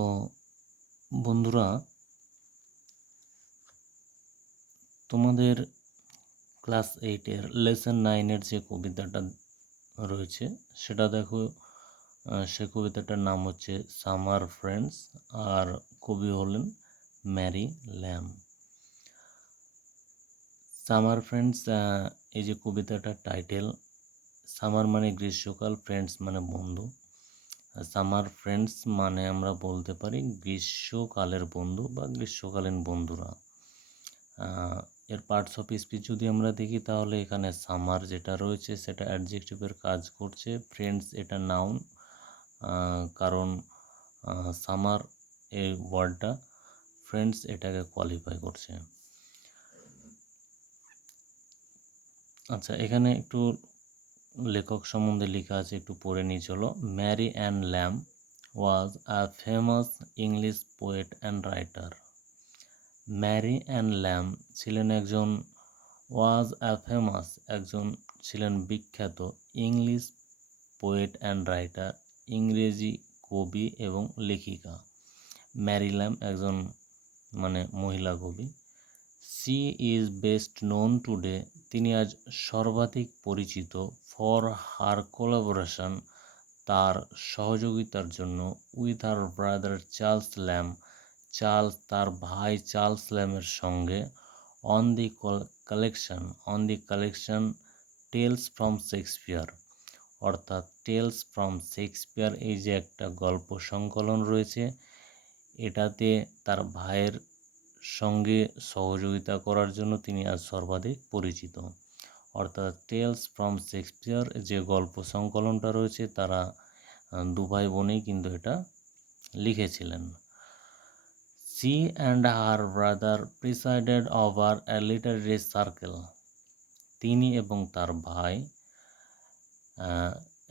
তো বন্ধুরা, তোমাদের ক্লাস 8-এর লেসন 9-এর যে কবিতাটা রয়েছে সেটা দেখো। সে কবিতাটার নাম হচ্ছে সামার ফ্রেন্ডস, আর কবি হলেন ম্যারি ল্যাম। সামার ফ্রেন্ডস, এই যে কবিতাটার টাইটেল, সামার মানে গ্রীষ্মকাল, ফ্রেন্ডস মানে বন্ধু। সামার ফ্রেন্ডস মানে আমরা বলতে পারি গ্রীষ্মকালের বন্ধু বা গ্রীষ্মকালীন বন্ধুরা। এর পার্টস অফ স্পিচ যদি আমরা দেখি তাহলে এখানে সামার যেটা রয়েছে সেটা অ্যাডজেক্টিভের কাজ করছে, ফ্রেন্ডস এটা নাউন, কারণ সামার এই ওয়ার্ডটা ফ্রেন্ডস এটাকে কোয়ালিফাই করছে। আচ্ছা, এখানে একটু লেখক সম্বন্ধে লেখা আছে, একটু পড়ে নিয়ে চলো। Mary Ann Lamb was a famous English poet and writer. Mary Ann Lamb ছিলেন একজন, ওয়াজ আ ফেমাস একজন ছিলেন বিখ্যাত, ইংলিশ পোয়েট অ্যান্ড রাইটার ইংরেজি কবি এবং লেখিকা। ম্যারি ল্যাম একজন মহিলা কবি। She is best known today, তিনি আজ সর্বাধিক পরিচিত, ফর হার কোলাবোরেশন, তার সহযোগিতার জন্য, with her brother Charles Lamb, তার ভাই চার্লস ল্যামের সঙ্গে, on the collection Tales from Shakespeare, অর্থাৎ টেলস ফ্রম শেক্সপিয়ার এই যে একটা গল্প সংকলন রয়েছে, এটাতে তার ভাইয়ের সঙ্গে সহযোগিতা করার জন্য তিনি আজ সর্বাধিক পরিচিত। অর্থাৎ টেলস ফ্রম শেক্সপিয়ার যে গল্প সংকলনটা রয়েছে, তারা দু ভাই বোনেই কিন্তু এটা লিখেছিলেন। She and her brother presided over a literary circle, তিনি এবং তার ভাই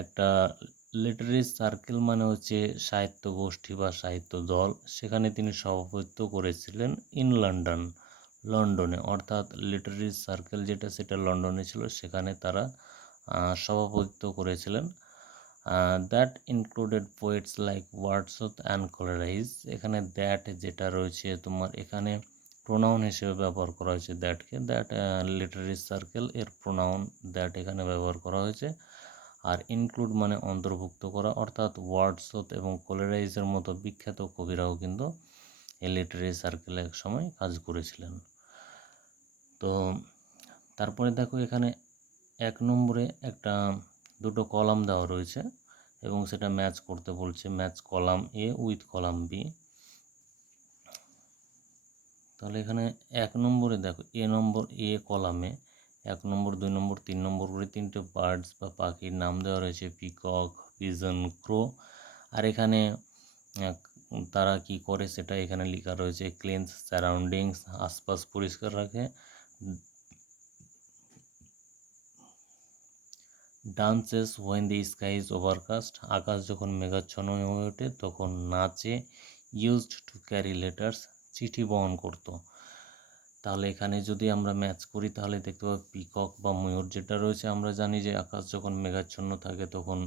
একটা লিটারেরি সার্কেল মানে হচ্ছে সাহিত্য গোষ্ঠী বা সাহিত্য দল, সেখানে তিনি সভাপতিত্ব করেছিলেন ইন লন্ডনে, অর্থাৎ লিটারেরি সার্কেল যেটা সেটা লন্ডনে ছিল, সেখানে তারা সভাপতিত্ব করেছিলেন। That included poets like Wordsworth and Coleridge, এখানে দ্যাট যেটা রয়েছে তোমার এখানে প্রোনাউন হিসেবে ব্যবহার করা হয়েছে দ্যাটকে, দ্যাট লিটারেরি সার্কেল এর প্রোনাউন দ্যাট এখানে ব্যবহার করা হয়েছে। আর ইনক্লুড মানে অন্তর্ভুক্ত করা, অর্থাৎ ওয়ার্ডসওয়ার্থ এবং কোলেরাইজের মতো বিখ্যাত কবিরাও কিন্তু এই লিটারেরি সার্কেলে এক সময় কাজ করেছিলেন। তো তারপরে দেখো এখানে 1 নম্বরে দুটো কলাম দেওয়া রয়েছে এবং সেটা ম্যাচ করতে বলছে, match column A with column B. তাহলে এখানে 1 নম্বরে দেখো এ কলামে 1 নম্বর, 2 নম্বর, 3 নম্বর করে 3টে বার্ডস বা পাখির নাম দেওয়া রয়েছে, পিকক, পিজন, ক্রো। আর এখানে তারা কি করে সেটা এখানে লেখা রয়েছে, ক্লিনস সারাউন্ডিংস, আশপাশ পরিষ্কার রাখে, dances when the sky is overcast, আকাশ যখন মেঘাচ্ছন্ন হয়ে ওঠে তখন নাচে, ইউজড টু ক্যারি লেটার্স, চিঠি বহন করত। তাহলে এখানে যদি আমরা ম্যাচ করি তাহলে দেখতে পাবো পিকক বা ময়ূর যেটা রয়েছে, আমরা জানি যে আকাশ যখন মেঘাচ্ছন্ন থাকে তখন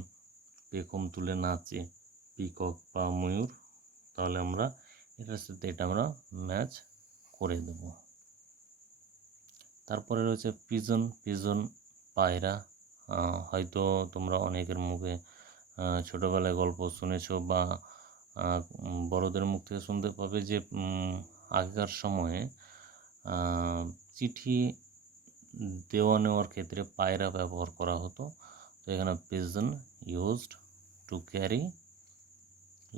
পেখম তুলে নাচে পিকক বা ময়ূর, তাহলে আমরা এটার সাথে এটা আমরা ম্যাচ করে দেব। তারপরে রয়েছে পিজন পায়রা। হয়তো তোমরা অনেকের মুখে ছোটোবেলায় গল্প শুনেছো বা বড়দের মুখ থেকে শুনতে পাবে যে আগেকার সময়ে চিঠি দেওয়া নেওয়ার ক্ষেত্রে পায়রা ব্যবহার করা হতো। তো এখানে pigeon used to carry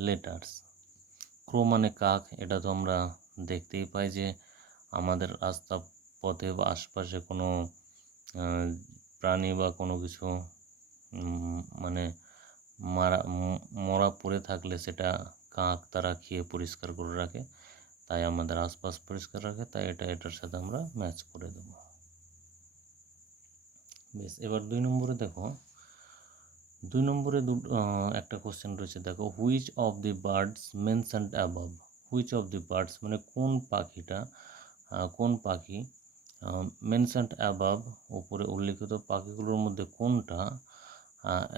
letters. Crow মানে কাক, এটা তো আমরা দেখতেই পাই যে আমাদের রাস্তা পথে বা আশপাশে কোনো প্রাণী বা কোনো কিছু মানে মরা পড়ে থাকলে সেটা কাক তারা খেয়ে পরিষ্কার করে রাখে, তাই আমাদের আশপাশ পরিষ্কার রাখে, তাই এটার সাথে আমরা ম্যাচ করে দেব। বেশ, এবার 2 নম্বরে দেখো, 2 নম্বরে একটা কোশ্চেন রয়েছে, দেখো which of the birds mentioned above, which of the birds মানে কোন পাখি মেনশনড অ্যাবভ উপরে উল্লিখিত পাখিগুলোর মধ্যে কোনটা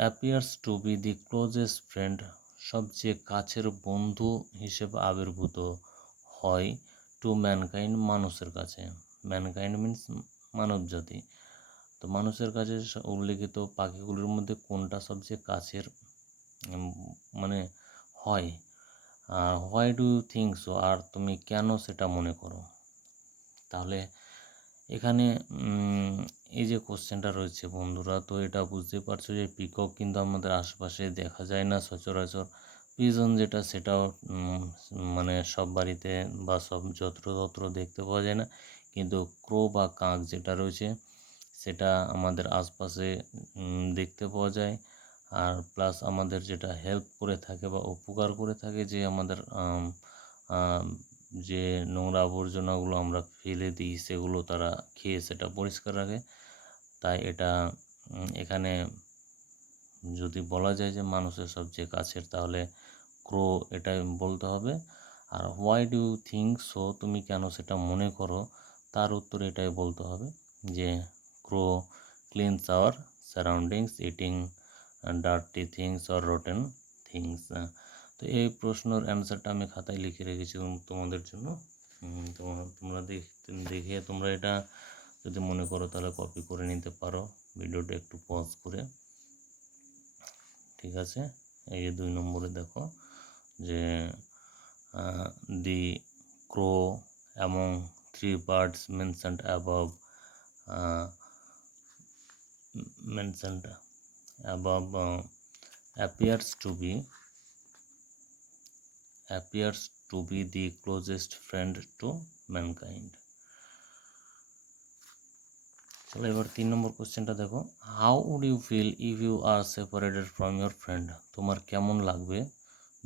appears to be the closest friend সবচেয়ে কাছের বন্ধু হিসেবে আবির্ভূত হয় টু ম্যানকাইন্ড, মানুষের কাছে। ম্যানকাইন্ড মিন্স মানবজাতি। তো মানুষের কাছে উল্লেখিত পাখিগুলির মধ্যে কোনটা সবচেয়ে কাছের মানে হয়, আর why do you think so, আর তুমি কেন সেটা মনে করো। তাহলে এখানে এই যে কোশ্চেনটা রয়েছে বন্ধুরা, তো এটা বুঝতে পারছো যে পিকক কিন্তু আমাদের আশেপাশে দেখা যায় না সচরাচর। পিজন যেটা সেটাও মানে সব বাড়িতে বা সব যত্রতত্র দেখতে পাওয়া যায় না, কিন্তু ক্রো বা কাক যেটা রয়েছে সেটা আমাদের আশপাশে দেখতে পাওয়া যায়। আর প্লাস আমাদের যেটা হেল্প করে থাকে বা উপকার করে থাকে, যে আমাদের যে নোংরা আবর্জনাগুলো আমরা ফেলে দিই সেগুলো তারা খেয়ে সেটা পরিষ্কার রাখে। তাই এটা এখানে যদি বলা যায় যে মানুষের সবচেয়ে কাছের, তাহলে ক্রো এটাই বলতে হবে। আর why do you think so, তুমি কেন সেটা মনে করো, তার উত্তর এটাই বলতে হবে যে crow cleans our surroundings eating dirty things or rotten things. তো এই প্রশ্নের অ্যান্সারটা আমি খাতায় লিখে রেখেছি তোমাদের জন্য। তোমরা দেখে তোমরা এটা যদি মনে করো তাহলে কপি করে নিতে পারো, ভিডিওটা একটু পজ করে। ঠিক আছে, এই যে 2 নম্বরে দেখো যে the crow among 3 birds mentioned above appears to be the closest friend to mankind. চলো এবার 3 নম্বর কোশ্চেনটা দেখো, how would you feel if you are separated from your friend. তোমার কেমন লাগবে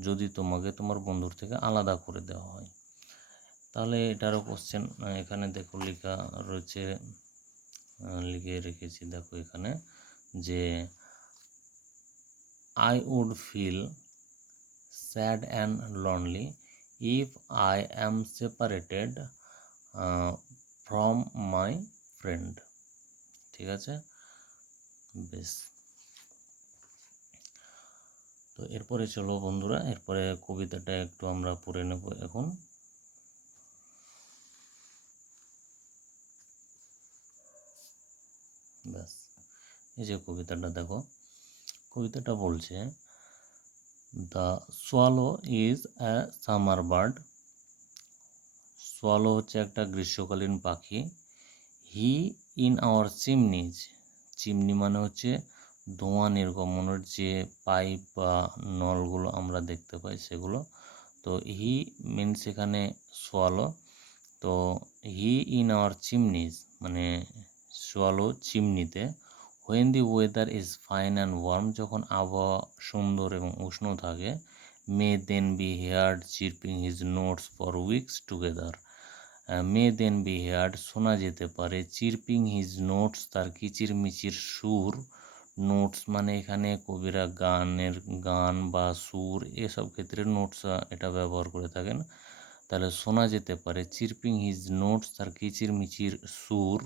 যদি তোমাকে তোমার বন্ধুর থেকে আলাদা করে দেওয়া হয়। তাহলে এটারও কোশ্চেন এখানে দেখো লেখা রয়েছে, লিখে রেখেছি দেখো এখানে যে I would feel sad and lonely if I am separated from my friend. ঠিক আছে, বেশ। তো এরপরে চলো বন্ধুরা, এরপরে কবিতাটা একটু আমরা পড়ে নেব এখন। ব্যাস, এই যে কবিতাটা দেখো, কবিতাটা বলছে the swallow is a summer bird. Swallow হচ্ছে একটা গ্রীষ্মকালীন পাখি। হি ইন আওয়ার চিমনিজ, চিমনি মানে হচ্ছে ধোঁয়া নির্গমনের যে পাইপ বা নলগুলো আমরা দেখতে পাই সেগুলো। তো হি মিনস এখানে সোয়ালো। তো হি ইন আওয়ার চিমনিজ মানে সোয়ালো চিমনিতে। When the weather is fine and warm, যখন আবহাওয়া সুন্দর এবং উষ্ণ থাকে। May then be heard chirping his notes for weeks together. May then be heard শোনা যেতে পারে, চিরপিং হিজ নোটস তার কিচিরমিচির সুর। নোটস মানে এখানে কবিরা গান বা সুর এসব ক্ষেত্রে নোটস এটা ব্যবহার করে থাকেন। তাহলে শোনা যেতে পারে চিরপিং হিজ নোটস তার কিচিরমিচির সুর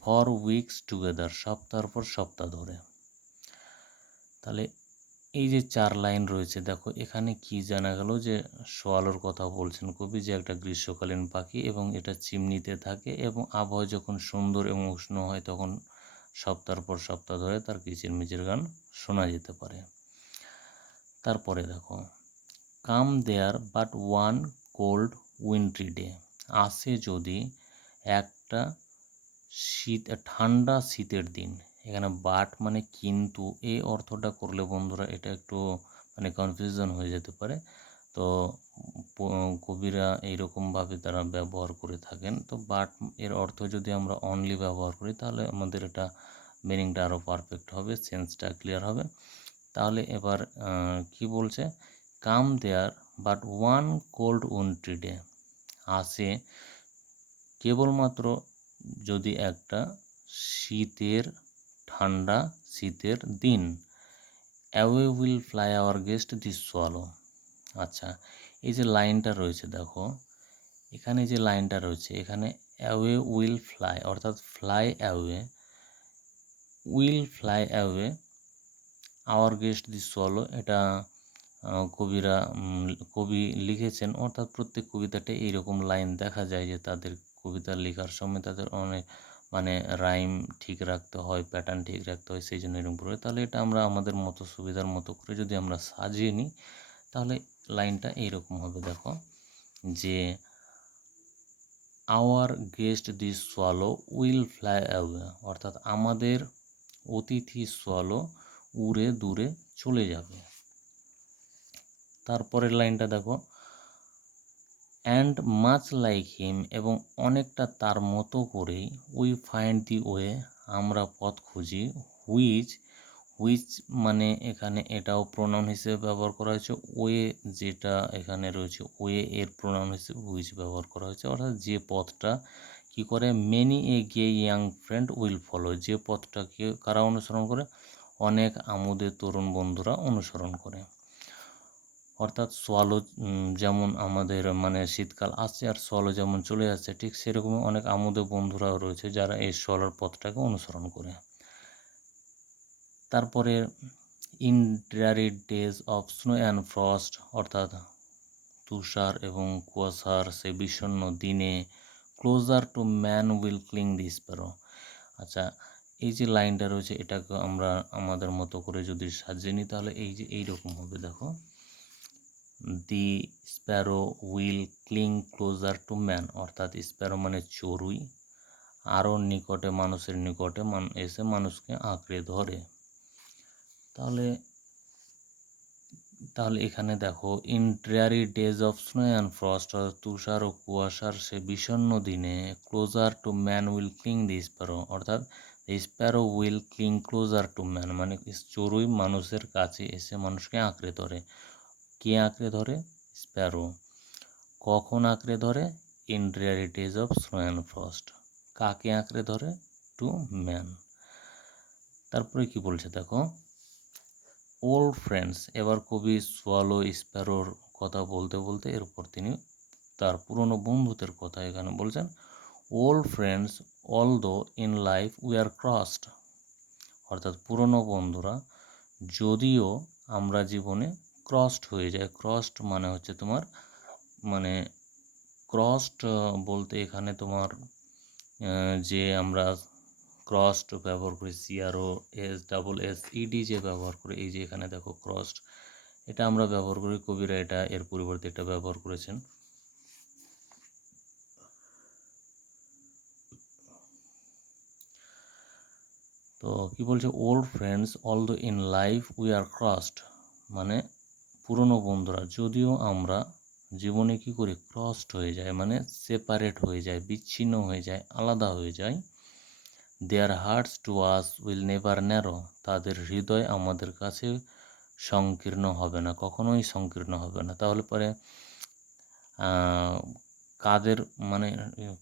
ফর উইকস টুগেদার, সপ্তাহের পর সপ্তাহ ধরে। তাহলে এই যে 4 লাইন রয়েছে দেখো, এখানে কি জানা গেল যে সোয়ালোর কথা বলছেন কবি, যে একটা গ্রীষ্মকালীন পাখি এবং এটা চিমনিতে থাকে এবং আবহাওয়া যখন সুন্দর এবং উষ্ণ হয় তখন সপ্তাহের পর সপ্তাহ ধরে তার কিচিরমিচির গান শোনা যেতে পারে। তারপরে দেখো, come there but one cold wintry day, আসে যদি একটা ঠান্ডা শীতের দিন। এখানে বাট মানে কিন্তু, এই অর্থটা করলে বন্ধুরা এটা একটু মানে কনফিউশন হয়ে যেতে পারে। তো কবিরা এইরকমভাবে তারা ব্যবহার করে থাকেন। তো বাট এর অর্থ যদি আমরা অনলি ব্যবহার করি তাহলে আমাদের এটা মিনিংটা আরও পারফেক্ট হবে, সেন্সটা ক্লিয়ার হবে। তাহলে এবার কি বলছে, come there but one cold wintry day, আসে কেবলমাত্র যদি একটা ঠান্ডা শীতের দিন। Away will fly our guest this swallow. আচ্ছা, এই যে লাইনটা রয়েছে দেখো, এখানে যে লাইনটা রয়েছে এখানে অ্যাওয়ে উইল ফ্লাই অর্থাৎ fly away, will fly away hour guest this swallow, এটা কবি লিখেছেন, অর্থাৎ প্রত্যেক কবিতাটাই এইরকম লাইন দেখা যায় যে তাদের কবিতা লেখার সময় তাদের অনেক মানে রাইম ঠিক রাখতে হয়, প্যাটার্ন ঠিক রাখতে হয়, সেই জন্য এরকম করে। তাহলে এটা আমরা আমাদের মতো সুবিধার মতো করে যদি আমরা সাজিয়ে নিই তাহলে লাইনটা এইরকম হবে। দেখো যে hour guest the swallow will fly away, অর্থাৎ আমাদের অতিথি সোয়ালো উড়ে দূরে চলে যাবে। তারপরের লাইনটা দেখো, অ্যান্ড মাচ লাইক হিম, এবং অনেকটা তার মতো করেই উই ফাইন্ড দি ওয়ে, আমরা পথ খুঁজি, হুইচ হুইচ মানে এখানে এটাও প্রোনাউন হিসেবে ব্যবহার করা হয়েছে, ওয়ে যেটা এখানে রয়েছে ওয়ে এর প্রোনাউন হিসেবে হুইচ ব্যবহার করা হয়েছে, অর্থাৎ যে পথটা কি করে, many a gay young friend will follow, যে পথটাকে কারা অনুসরণ করে, অনেক আমোদে তরুণ বন্ধুরা অনুসরণ করে। অর্থাৎ সোয়ালো যেমন আমাদের মানে শীতকাল আসছে আর সোয়ালো যেমন চলে যাচ্ছে, ঠিক সেরকমই অনেক আমোদে বন্ধুরাও রয়েছে যারা এই সোয়ালোর পথটাকে অনুসরণ করে। তারপরে in dreary days of snow and frost, অর্থাৎ তুষার এবং কুয়াশার সে বিষণ্ণ দিনে, closer to man will cling the sparrow. আচ্ছা, এই যে লাইনটা রয়েছে এটাকে আমরা আমাদের মতো করে যদি সাজিয়ে নিই তাহলে এই যে এইরকম হবে। দেখো, the sparrow will cling closer to man, অর্থাৎ স্প্যারো মানে চড়ুই, আরও নিকটে মানুষের নিকটে এসে মানুষকে আঁকড়ে ধরে। তাহলে তাহলে এখানে দেখো, in dreary days of snow and frost, তুষার ও কুয়াশার সে বিষণ্ণ দিনে, closer to man will cling the sparrow, অর্থাৎ sparrow will cling closer to man মানে চড়ুই মানুষের কাছে এসে মানুষকে আঁকড়ে ধরে। কে আঁকড়ে ধরে? স্প্যারো। কখন আঁকড়ে ধরে? In dreary days of snow and frost. কাকে আঁকড়ে ধরে? To man. তারপরে কি বলছে দেখো, ওল্ড ফ্রেন্ডস, এবার কবি সোয়ালো স্প্যারোর কথা বলতে বলতে এরপর তিনি তার পুরনো বন্ধুদের কথা এখানে বলছেন। Old friends although in life we are crossed, অর্থাৎ পুরনো বন্ধুরা যদিও আমরা জীবনে ক্রসড হয়ে যায়। ক্রসড মানে হচ্ছে তোমার মানে ক্রসড বলতে এখানে তোমার যে আমরা ক্রসড ব্যবহার করি, C R O S double S E D যে ব্যবহার করি, এই যে এখানে দেখো ক্রসড, এটা আমরা ব্যবহার করি, কবিরা এটা এর পরিবর্তে এটা ব্যবহার করেছেন। তো কি বলছে, old friends although in life we are crossed, মানে পুরনো বন্ধুরা যদিও আমরা জীবনে কি করি, ক্রসড হয়ে যায়, মানে সেপারেট হয়ে যায়, বিচ্ছিন্ন হয়ে যায়, আলাদা হয়ে যায়। Their hearts to us will never narrow, তাদের হৃদয় আমাদের কাছে সংকীর্ণ হবে না, কখনোই সংকীর্ণ হবে না। তাহলে পরে কাদের মানে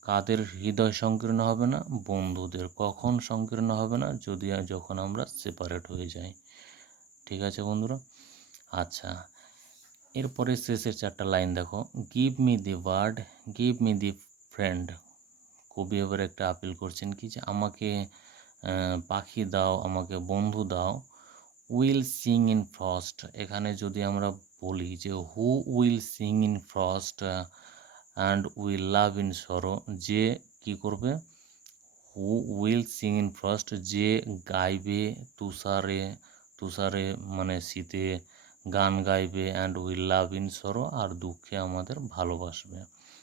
কাদের হৃদয় সংকীর্ণ হবে না? বন্ধুদের। কখন সংকীর্ণ হবে না? যদি যখন আমরা সেপারেট হয়ে যাই। ঠিক আছে বন্ধুরা? আচ্ছা, এরপরে শেষের চারটা লাইন দেখো, give me the word, give me the friend. কবি এবার একটা আপিল করছেন কি, যে আমাকে পাখি দাও, আমাকে বন্ধু দাও। উইল সিং ইন ফ্রস্ট, এখানে যদি আমরা বলি যে who will sing in frost and will love in সরো, যে কি করবে? Who will sing in frost, যে গাইবে তুষারে, তুষারে মানে শীতে গান গাইবে, অ্যান্ড উইল লাভ ইন সরো, আর দুঃখে আমাদের ভালোবাসবে।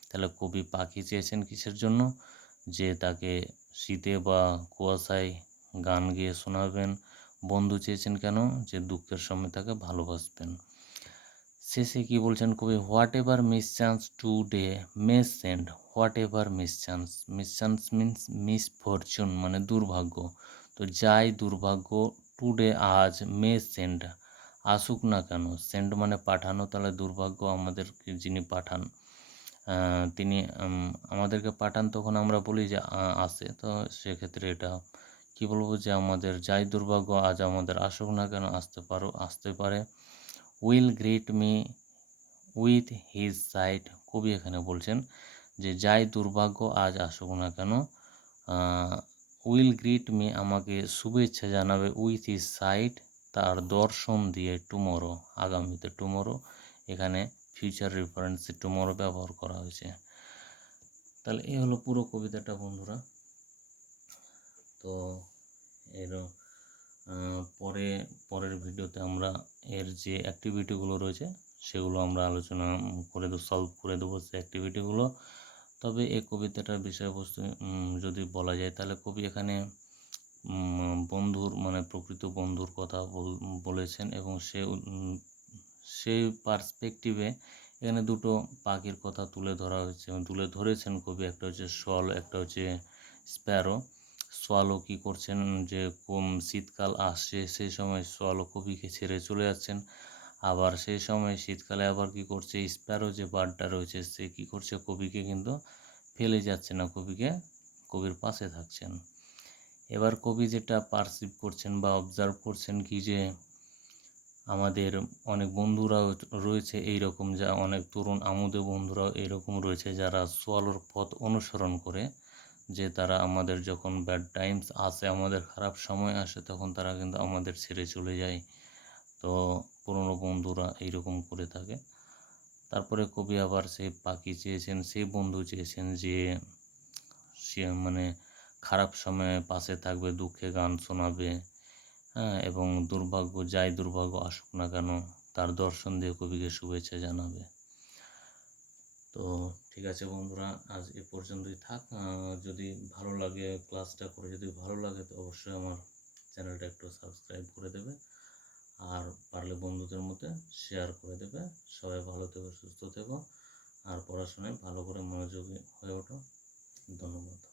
তাহলে কবি পাখি চেয়েছেন কিসের জন্য? যে তাকে শীতে বা কুয়াশায় গান গেয়ে শোনাবেন। বন্ধু চেয়েছেন কেন? যে দুঃখের সময় তাকে ভালোবাসবেন। শেষে কি বলছেন কবি, what ever miss chance today May send, what ever miss chance, miss chance means miss Fortune মানে দুর্ভাগ্য। তো যাই দুর্ভাগ্য টুডে আজ মে সেন্ড আসুক না কেন, সেন্ড মানে পাঠানো, তাহলে দুর্ভাগ্য আমাদেরকে যিনি পাঠান তিনি আমাদেরকে পাঠান, তখন আমরা বলি যে আসে। তো সেক্ষেত্রে এটা কি বলবো, যে আমাদের যাই দুর্ভাগ্য আজ আমাদের আসুক না কেন, আসতে পারে। Will greet me with his sight, কবি এখানে বলছেন যে যাই দুর্ভাগ্য আজ আসুক না কেন, উইল গ্রিট মি আমাকে শুভেচ্ছা জানাবে, উইথ হিজ সাইট তার দর্শন দিয়ে টুমরো, আগামীতে টুমরো, এখানে ফিউচার রেফারেন্সে টুমরো ব্যবহার করা হয়েছে। তাহলে এই হলো পুরো কবিতাটা বন্ধুরা। তো এর পরের ভিডিওতে আমরা এর যে অ্যাক্টিভিটিগুলো রয়েছে সেগুলো আমরা আলোচনা করে সলভ করে দেবো সেই অ্যাক্টিভিটিগুলো। তবে এই কবিতাটার বিষয়বস্তু যদি বলা যায়, তাহলে কবি এখানে বন্ধুর মানে প্রকৃত বন্ধুর কথা বলেছেন, এবং সেই পার্সপেক্টিভে এখানে দুটো পাখির কথা তুলে ধরা হয়েছে, তুলে ধরেছেন কবি। একটা হচ্ছে সোয়ালো, একটা হচ্ছে স্প্যারো। সোয়ালো কী করছেন, যে শীতকাল আসছে সেই সময় সোয়ালো কবিকে ছেড়ে চলে যাচ্ছেন, আবার সেই সময় শীতকালে আবার কী করছে, স্প্যারো যে বার্ডটা রয়েছে সে কী করছে, কবিকে কিন্তু ফেলে যাচ্ছে না, কবির পাশে থাকছেন। এবার কবি যেটা পারসিভ করছেন বা অবজার্ভ করছেন কি, যে আমাদের অনেক বন্ধুরাও রয়েছে এইরকম, যা অনেক তরুণ আমোদে বন্ধুরাও এইরকম রয়েছে যারা সোয়ালোর পথ অনুসরণ করে, যে তারা আমাদের যখন ব্যাড টাইমস আসে, আমাদের খারাপ সময় আসে, তখন তারা কিন্তু আমাদের ছেড়ে চলে যায়। তো পুরনো বন্ধুরা এইরকম করে থাকে। তারপরে কবি আবার সেই পাখি চেয়েছেন, সেই বন্ধু চেয়েছেন যে সে মানে খারাপ সময়ে পাশে থাকবে, দুঃখে গান শোনাবে, হ্যাঁ, এবং দুর্ভাগ্য আসুক না কেন তার দর্শন দিয়ে কবিকে শুভেচ্ছা জানাবে। তো ঠিক আছে বন্ধুরা, আজ এ পর্যন্তই থাক। যদি ভালো লাগে ক্লাসটা করে, যদি ভালো লাগে তো অবশ্যই আমার চ্যানেলটা একটু সাবস্ক্রাইব করে দেবে, আর পারলে বন্ধুদের মধ্যে শেয়ার করে দেবে। সবাই ভালো থেকো, সুস্থ থেকো, আর পড়াশোনায় ভালো করে মনোযোগী হয়ে ওঠো। ধন্যবাদ।